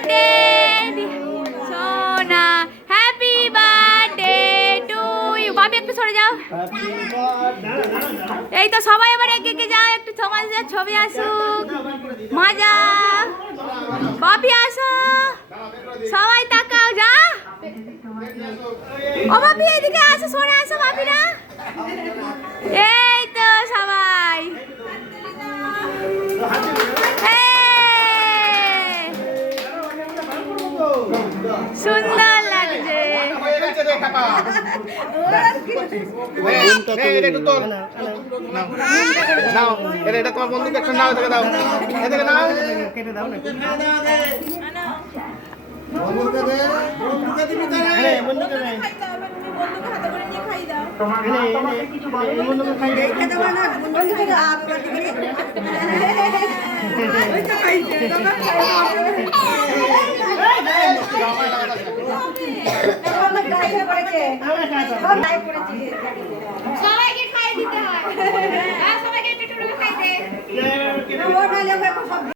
Birthday সোনা, happy birthday to you. বাপি একটু সরে যাও। এই তো সবাই এবার এগিয়ে এগিয়ে যাও, একটু সমাজ ছবি আসুক, মজা। বাপি আসো, সবাই তাকাও, যা। ও বাপি এইদিকে আসো, সরে আসো বাপিরা। এই তো সবাই সুন্দর লাগছে। এটা তোমার বন্ধুকে একটা নাও থেকে দাও, এদিকে নাও, কেটে দাও না, বন্ধুকে দে, বন্ধুকে দিবি তারে, বন্ধুকে দে, বন্ধুকে হাতে করে নিয়ে খাই দাও, তোমাকে কিছু বলে বন্ধুকে খাই দে, খেতে দাও না, বন্ধুকে দাও, আপনি করে ওই তো খাইছে, দাদা সবাইকে খাই দিতে হয়, সবাইকে একটু খাইতে।